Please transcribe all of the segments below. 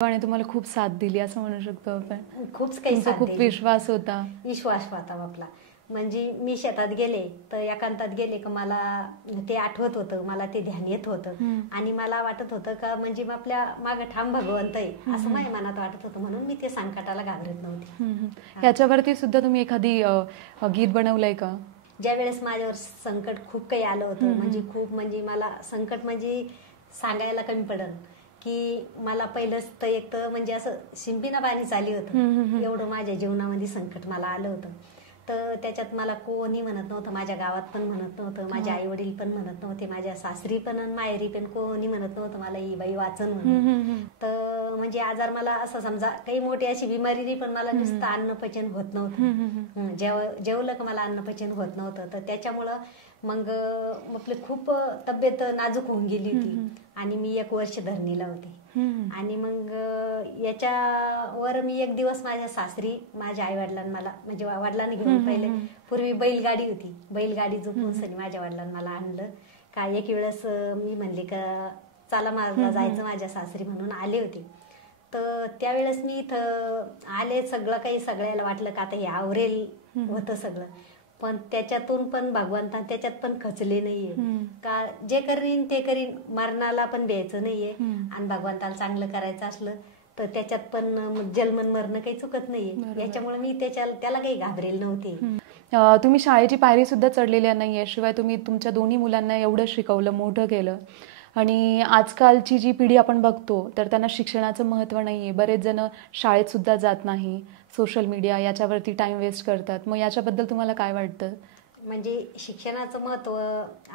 आणि तुम्हाला खूप साथ दिली असं म्हणू शकतो आपण. खूप काही तुमचा साथ खूप दिली. विश्वास होता. विश्वास होता आपला. म्हणजे मी शेतात गेले तर एकांतात गेले का मला ते आठवत होतं, मला ते ध्यान येत होतं आणि मला वाटत होतं का म्हणजे आपल्या मागे ठाम भगवंत आहे असं माझ्या मनात वाटत होतं, म्हणून मी ते संकटाला घाबरत नव्हते. याच्यावरती सुद्धा तुम्ही एखादी गीत बनवलंय का? ज्या वेळेस माझ्यावर संकट खूप काही आलं होतं, म्हणजे खूप म्हणजे मला संकट म्हणजे सांगायला कमी पडल की मला पहिलंच तर एक तर म्हणजे असं शिंपीना पाणी चाली होतं, एवढं माझ्या जीवनामध्ये संकट मला आलं होतं. तर त्याच्यात मला कोणी म्हणत नव्हतं, माझ्या गावात पण म्हणत नव्हतं, माझे आई वडील पण म्हणत नव्हते, माझ्या सासरी पण आणि माहेरी पण कोणी म्हणत नव्हतं मला ही बाई वाचन म्हणून. तर म्हणजे आजार मला असं समजा काही मोठी अशी बिमारी नाही, पण मला नुसतं अन्नपचन होत नव्हतं. जेवलं का मला अन्नपचन होत नव्हतं. तर त्याच्यामुळं मग आपली खूप तब्येत नाजूक होऊन गेली होती आणि मी 1 वर्ष धरणीला होते. आणि मग याच्यावर मी एक दिवस माझ्या सासरी माझ्या आई वडिलांना मला म्हणजे वडिलांनी घेऊन पहिले पूर्वी बैलगाडी होती, बैलगाडी झोपून सनी माझ्या वडिलांना मला आणलं का. एक वेळेस मी म्हणले का चला मला जायचं माझ्या सासरी म्हणून आले होते. तर त्यावेळेस मी इथं आले, सगळं काही सगळ्याला वाटलं का आता हे आवरेल होतं सगळं, पण त्याच्यातून पण भगवंता त्याच्यात पण खचले नाहीये का. जे करीन ते करीन, मरणाला पण भ्यायचं नाहीये आणि भगवंताला चांगलं करायचं असलं तर त्याच्यात पण जन्मन मरणं काही चुकत नाहीये. याच्यामुळे मी त्याला काही घाबरेल नव्हते. तुम्ही शाळेची पायरी सुद्धा चढलेल्या नाहीये, शिवाय तुम्ही तुमच्या दोन्ही मुलांना एवढं शिकवलं, मोठं केलं. आणि आजकालची जी पिढी आपण बघतो तर त्यांना शिक्षणाचं महत्त्व नाहीये. बरेच जण शाळेत सुद्धा जात नाही, सोशल मीडिया याच्यावरती टाइम वेस्ट करतात. मग याच्याबद्दल तुम्हाला काय वाटतं? म्हणजे शिक्षणाचं महत्त्व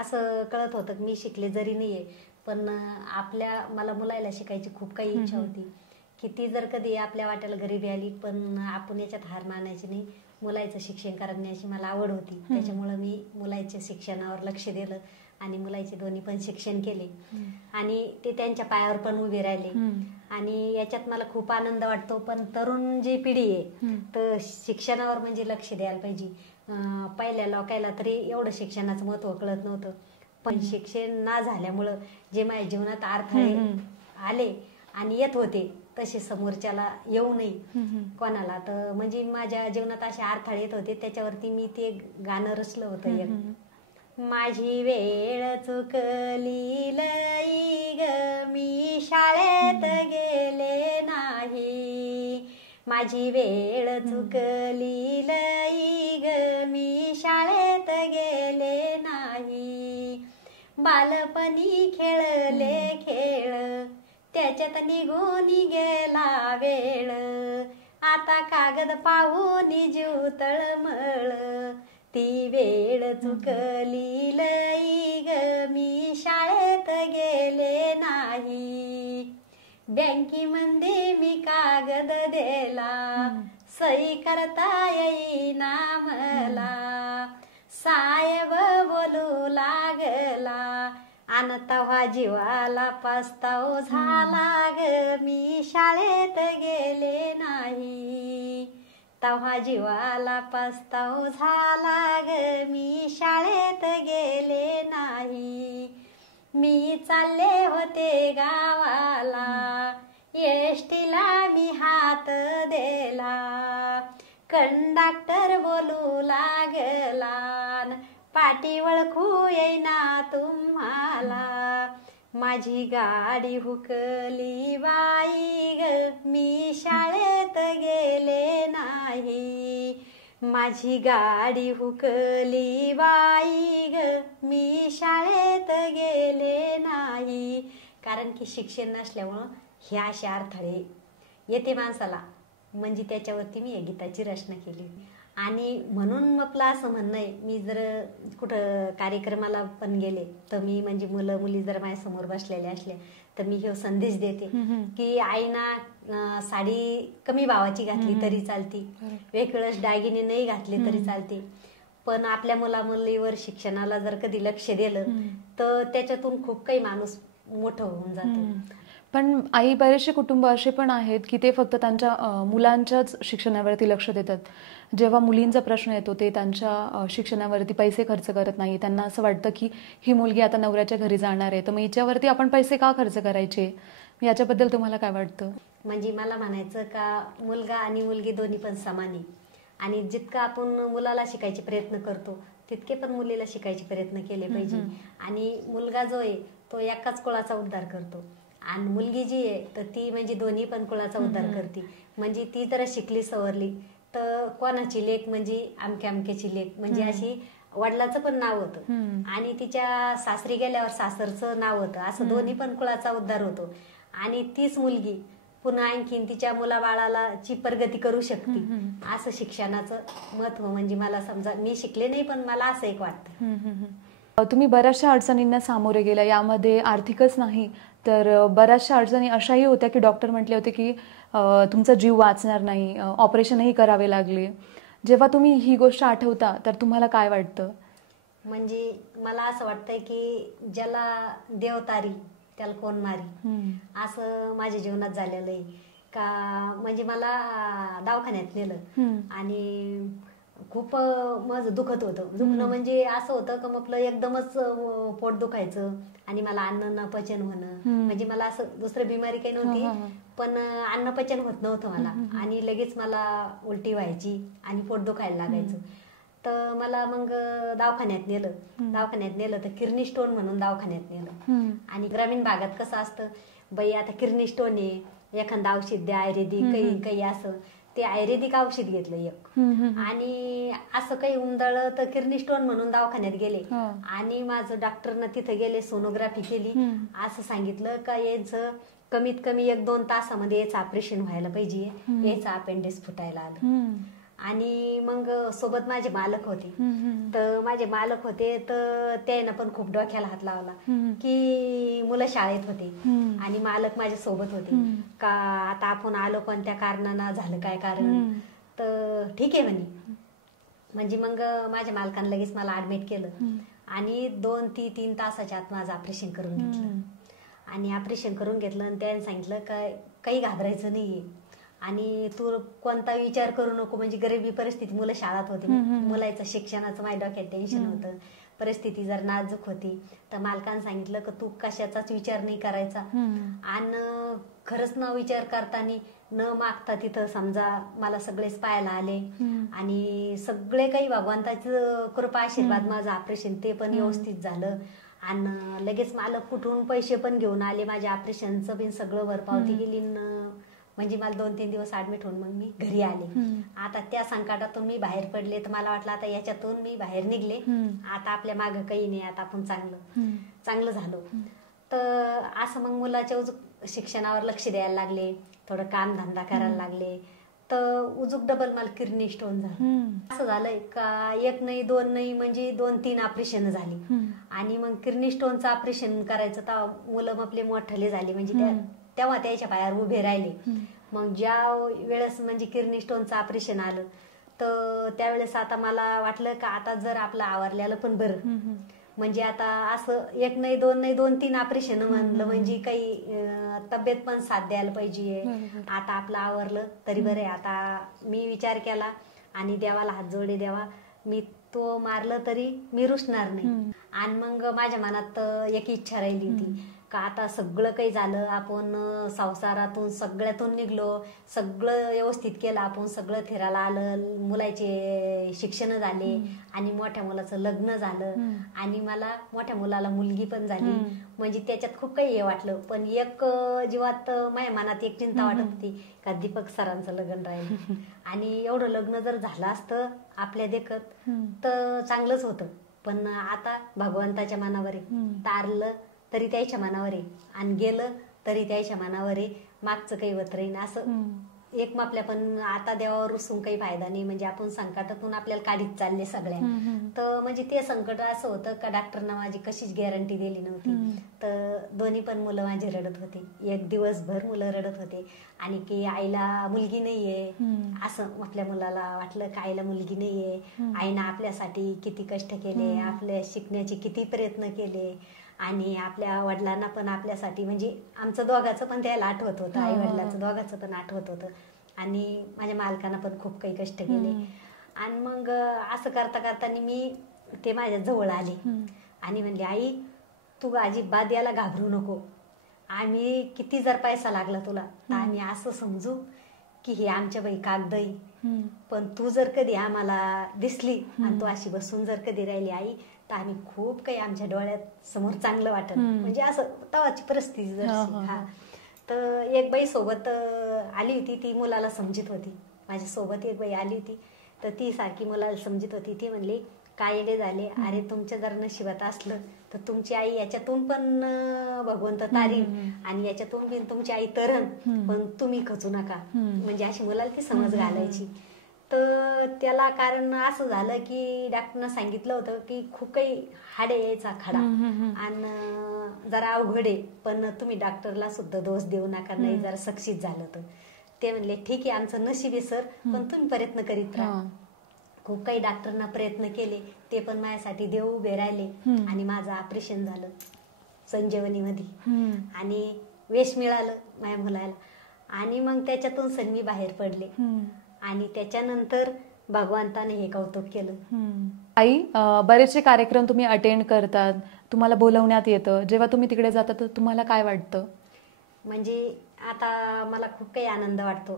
असं कळत होतं की मी शिकले जरी नाहीये, पण मला मुलाला शिकायची खूप काही इच्छा होती की ती जर कधी आपल्या वाट्याला गरिबी आली पण आपण याच्यात हार मानायची नाही, मुलाचं शिक्षण करण्याची मला आवड होती. त्याच्यामुळं मी मुलाच्या शिक्षणावर लक्ष दिलं आणि मुलाचे दोन्ही पण शिक्षण केले आणि ते त्यांच्या पायावर पण उभे राहिले. आणि याच्यात मला खूप आनंद वाटतो. पण तरुण जी पिढी आहे तर शिक्षणावर म्हणजे लक्ष द्यायला पाहिजे. पहिल्या लोकायला तरी एवढं शिक्षणाचं महत्त्व कळत नव्हतं, पण शिक्षण ना झाल्यामुळं जे माझ्या जीवनात अडथळे आले आणि येत होते तसे समोरच्याला येऊ नये कोणाला. तर म्हणजे माझ्या जीवनात असे अडथळे येत होते, त्याच्यावरती मी ते गाणं रचलं होतं एक. माझी वेळ चुकली लई ग, मी शाळेत गेले नाही. माझी वेळ चुकली लई ग, मी शाळेत गेले नाही. बालपणी खेळले खेळ त्याच्यात निघून गेला वेळ. आता कागद पाहून जीव तळमळ, ती वेळ चुकली लई ग, मी शाळेत गेले नाही. बँकेमध्ये मी कागद दिला, सही करता येईना मला. साहेब बोलू लागला अन तव्हा जीवाला पस्ताव झाला ग, मी शाळेत गेले नाही. तव्हा जीवाला पस्ताव झाला ग, मी शाळेत गेले नाही. मी चालले होते गावाला, एसटीला मी हात दिला. कंडक्टर बोलू लागला, पाटी वळखू येईना तुम्हाला. माझी गाडी हुकली बाई ग, मी शाळेत गेले नाही. माझी गाडी हुकली बाई ग, मी शाळेत गेले नाही. कारण की शिक्षण नसल्यामुळं हे असे अडथळे येते माणसाला. म्हणजे त्याच्यावरती मी या गीताची रचना केली. आणि म्हणून आपलं असं म्हणणं आहे, मी जर कुठं कार्यक्रमाला पण गेले तर मी म्हणजे मुलं मुली जर माझ्या समोर बसलेले असले तर मी हे संदेश देते की आईना साडी कमी भावाची घातली तरी चालती, वेगवेगळेच दागिने नाही घातले तरी चालते, पण आपल्या मुला मुलीवर शिक्षणाला जर कधी लक्ष दिलं तर त्याच्यातून खूप काही माणूस मोठं होऊन जातं. पण आई बरेचसे कुटुंब असे पण आहेत की ते फक्त त्यांच्या मुलांच्याच शिक्षणावरती लक्ष देतात. जेव्हा मुलींचा प्रश्न येतो ते त्यांच्या शिक्षणावरती पैसे खर्च करत नाही. त्यांना असं वाटतं की ही मुलगी आता नवऱ्याच्या घरी जाणार आहे तर मग हिच्यावरती आपण पैसे का खर्च करायचे. याच्याबद्दल तुम्हाला काय वाटतं? म्हणजे मला म्हणायचं का मुलगा आणि मुलगी दोन्ही पण समान आहे आणि जितकं आपण मुलाला शिकायचे प्रयत्न करतो तितके पण मुलीला शिकायचे प्रयत्न केले पाहिजे. आणि मुलगा जो आहे तो एकाच कुळाचा उद्धार करतो आणि मुलगी जी आहे तर ती म्हणजे दोन्ही पण कुळाचा उद्धार करते. म्हणजे ती जर शिकली सवरली तर कोणाची लेक म्हणजे अमक्या अमक्याची लेक म्हणजे अशी वडिलाचं पण नाव होतं आणि तिच्या सासरी गेल्यावर सासरचं नाव होतं. असं दोन्ही पण कुळाचा उद्धार होतो आणि तीच मुलगी पुन्हा आणखीन तिच्या मुलाबाळाला ची प्रगती करू शकते. असं शिक्षणाचं महत्व म्हणजे मला समजा मी शिकले नाही पण मला असं एक वाटतं. तुम्ही बऱ्याचशा अडचणींना सामोरे गेला, यामध्ये आर्थिकच नाही तर बऱ्याचशा अडचणी अशाही होत्या की डॉक्टर म्हटले होते की तुमचा जीव वाचणार नाही, ऑपरेशनही करावे लागले. जेव्हा तुम्ही ही गोष्ट आठवता तर तुम्हाला काय वाटतं? म्हणजे मला असं वाटतंय की ज्याला देव तारी त्याला कोण मारी, असं माझ्या जीवनात झालेलं आहे. का म्हणजे मला दवाखान्यात नेलं आणि खूप माझं दुखत होतं. दुखणं म्हणजे असं होतं का आपलं एकदमच पोट दुखायचं आणि मला अन्न न पचन होणं. म्हणजे मला असं दुसरं बिमारी काही नव्हती पण अन्न पचन होत नव्हतं मला आणि लगेच मला उलटी व्हायची आणि पोट दुखायला लागायचं. तर मला मग दवाखान्यात नेलं तर किडनी स्टोन म्हणून दवाखान्यात नेलं. आणि ग्रामीण भागात कसं असतं बाई आता किडनी स्टोन आहे एखादं औषध द्या आयुर्वेदिक काही काही असं. ते आयुर्वेदिक औषध घेतलं एक आणि असं काही उमदळलं तर किडनी स्टोन म्हणून दवाखान्यात गेले आणि माझं डॉक्टरनं तिथे गेले सोनोग्राफी केली. असं सांगितलं का याचं कमीत कमी 1-2 तासामध्ये याचं ऑपरेशन व्हायला पाहिजे, याचं अपेंडिक्स फुटायला आलं. आणि मग सोबत माझे मालक होते तर त्यानं पण खूप डोक्याला हात लावला की मुलं शाळेत होते आणि मालक माझ्या सोबत होते का आता आपण आलो कोणत्या कारणानं झालं काय कारण तर ठीक आहे म्हणे. म्हणजे मग माझ्या मालकानं लगेच मला ऍडमिट केलं आणि 2-3 तासाच्या आत माझं ऑपरेशन करून घेतलं. आणि ऑपरेशन करून घेतलं आणि त्याने सांगितलं काय काही घाबरायचं नाहीये आणि तू कोणता विचार करू नको. म्हणजे गरिबी परिस्थिती, मुलं शाळेत होती, मुलाचं शिक्षणाचं माझ्या डोक्यात टेन्शन होतं, परिस्थिती जर नाजूक होती. तर मालकानं सांगितलं की तू कशाचाच विचार नाही करायचा आणि खरंच न विचार करताना न मागता तिथं समजा मला सगळेच पाहायला आले आणि सगळे काही भगवंताचं कृपा आशीर्वाद माझं ऑपरेशन ते पण व्यवस्थित झालं. आणि लगेच मला कुठून पैसे पण घेऊन आले माझ्या ऑपरेशनचं बिन सगळं भरपावती केली. म्हणजे मला 2-3 दिवस ऍडमिट होऊन मग मी घरी आले. आता त्या संकटातून मी बाहेर पडले तर मला वाटलं आता याच्यातून मी बाहेर निघले, आता आपल्या मागं काही नाही, आता आपण चांगलं झालो. तर असं मग मुलाच्या शिक्षणावर लक्ष द्यायला लागले, थोडं काम धंदा करायला लागले तर उजूक डबल मला किडनी स्टोन झालं. असं झालंय का 1 नाही 2 नाही म्हणजे 2-3 ऑपरेशन झाली. आणि मग किडनी स्टोनचं ऑपरेशन करायचं तर मुलं आपले मोठले झाले म्हणजे तेव्हा त्याच्या पायावर उभे राहिले. मग ज्या वेळेस म्हणजे किडनी स्टोनचं ऑपरेशन आलं तर त्यावेळेस आता मला वाटलं का आता जर आपलं आवरल्याला पण बरं. म्हणजे आता असं 1 नाही 2 नाही 2-3 ऑपरेशन म्हणलं म्हणजे काही तब्येत पण साथ द्यायला पाहिजे. आता आपलं आवरलं तरी बरं आहे. आता मी विचार केला आणि देवाला हात जोडे, देवा मी तो मारलं तरी मी रुसणार नाही. आणि मग माझ्या मनात एक इच्छा राहिली होती का आता सगळं काही झालं, आपण संसारातून सगळ्यातून निघलो, सगळं व्यवस्थित केलं, आपण सगळं फिरायला आलं, मुलाचे शिक्षण झाले आणि मोठ्या मुलाचं लग्न झालं आणि मला मोठ्या मुलाला मुलगी पण झाली. म्हणजे त्याच्यात खूप काही हे वाटलं. पण एक जीवात माझ्या मनात एक चिंता वाटत होती का दीपक सरांचं लग्न राहिलं आणि एवढं लग्न जर झालं असतं आपल्या देखत तर चांगलंच होतं. पण आता भगवंताच्या मनावर आहे, तारलं तरी त्याच्या मनावर आहे आणि गेलं तरी त्याच्या मनावर आहे, मागचं काही होत राहीन. असं एक मापल्या पण आता देवावर रुसून काही फायदा नाही. म्हणजे आपण संकटातून आपल्याला काढीत चालले सगळ्या. तर म्हणजे ते संकट असं होतं का डॉक्टरना माझी कशीच गॅरंटी दिली नव्हती. तर दोन्ही पण मुलं माझे रडत होते, एक दिवसभर मुलं रडत होते आणि की आईला मुलगी नाहीये असं आपल्या मुलाला वाटलं का आईला मुलगी नाहीये. आईनं आपल्यासाठी किती कष्ट केले, आपल्या शिकण्याचे किती प्रयत्न केले आणि आपल्या वडिलांना पण आपल्यासाठी म्हणजे आमचं दोघांचं पण त्याला आठवत होतं, आई वडिलांचं दोघांचं पण आठवत होतं आणि माझ्या मालकांना पण खूप काही कष्ट केले. आणि मग असं करता करताना मी ते माझ्या जवळ आले आणि म्हणले आई तू अजिबात याला घाबरू नको आम्ही किती जर पैसा लागला तुला तर आम्ही असं समजू की हे आमच्या बाई कागद आहे, पण तू जर कधी आम्हाला दिसली आणि तू अशी बसून जर कधी राहिली आई तर आम्ही खूप काही आमच्या डोळ्यात समोर चांगलं वाटत. म्हणजे असं तवाची परिस्थिती जर. हा तर एक बाई सोबत आली होती, ती मुलाला समजित होती. माझ्या सोबत एक बाई आली होती तर ती सारखी मुलाला समजित होती. ती म्हणली काय येडे झाले, अरे तुमच्या जर नशिबात असलं तर तुमची आई याच्यातून पण भगवंत तारीन आणि याच्यातून पण तुमची आई तरण, पण तुम्ही खचू नका. म्हणजे अशी मुलाला ती समज घालायची. तर त्याला कारण असं झालं की डॉक्टरनं सांगितलं होतं की खूप काही हाडे यायचा खडा आणि जरा अवघड आहे, पण तुम्ही डॉक्टरला सुद्धा दोष देऊ नका, नाही जरा सक्सेस झालं तर. ते म्हणले ठीक आहे आमचं नशीब आहे सर, पण तुम्ही प्रयत्न करीत राहा. खूप काही डॉक्टरना प्रयत्न केले, ते पण माझ्यासाठी देव उभे राहिले आणि माझं ऑपरेशन झालं संजीवनीमध्ये आणि यश मिळालं माझ्या मुलाला. आणि मग त्याच्यातून सण मी बाहेर पडले आणि त्याच्यानंतर भगवंताने हे कौतुक केलं. आई, बरेचसे कार्यक्रम तुम्ही अटेंड करतात, तुम्हाला बोलवण्यात येतं, जेव्हा तुम्ही तिकडे जाता तर तुम्हाला काय वाटतं? म्हणजे आता मला खूप काही आनंद वाटतो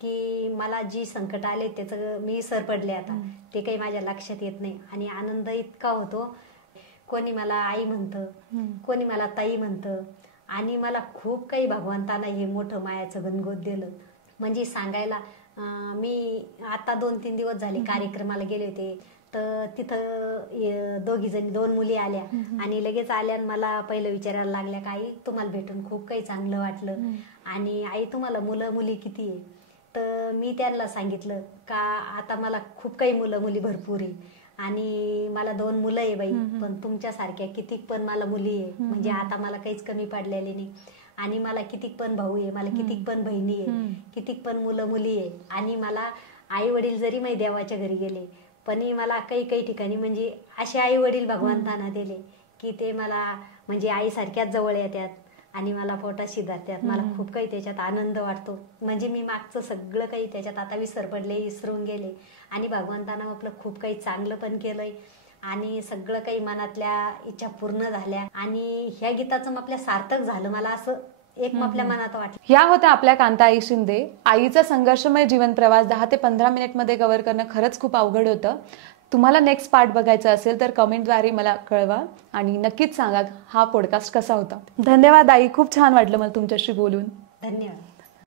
की मला जी संकट आले त्याचं मी सर पडले आता, ते काही माझ्या लक्षात येत नाही. आणि आनंद इतका होतो, कोणी मला आई म्हणतं, कोणी मला ताई म्हणतं आणि मला खूप काही भगवंतानं हे मोठं मायाचं गणगोत दिलं. म्हणजे सांगायला मी आता 2-3 दिवस झाले कार्यक्रमाला गेले होते तर तिथं दोन मुली आल्या आणि लगेच आल्या मला पहिलं विचारायला लागल्या का आई तुम्हाला भेटून खूप काही चांगलं वाटलं आणि आई तुम्हाला मुलं मुली किती आहे. तर मी त्यांना सांगितलं का आता मला खूप काही मुलं मुली भरपूर आहे आणि मला 2 मुलं आहे बाई, पण तुमच्यासारख्या कितीक पण मला मुली आहे. म्हणजे आता मला काहीच कमी पडलेली नाही आणि मला कितीक पण भाऊ आहे, मला कितीक पण बहिणी आहे, कितीक पण मुलं मुली आहे. आणि मला आई वडील जरी मी देवाच्या घरी गेले पण मला काही ठिकाणी म्हणजे असे आई वडील भगवंतांना दिले की ते मला म्हणजे आईसारख्याच जवळ येतात आणि मला पोटाशी धरतात. मला खूप काही त्याच्यात आनंद वाटतो. म्हणजे मी मागचं सगळं काही त्याच्यात आता विसरून गेले आणि भगवंतानं आपलं खूप काही चांगलं पण केलंय आणि सगळं काही मनातल्या इच्छा पूर्ण झाल्या आणि ह्या गीताचं आपल्या सार्थक झालं मला असं एक आपल्या मनात वाटलं. ह्या होत्या आपल्या कांताई शिंदे. आईचा संघर्षमय जीवन प्रवास 10 ते 15 मिनिटमध्ये कव्हर करणं खरंच खूप अवघड होतं. तुम्हाला नेक्स्ट पार्ट बघायचा असेल तर कमेंटद्वारे मला कळवा आणि नक्कीच सांगा हा पॉडकास्ट कसा होता. धन्यवाद आई, खूप छान वाटलं मला तुमच्याशी बोलून. धन्यवाद.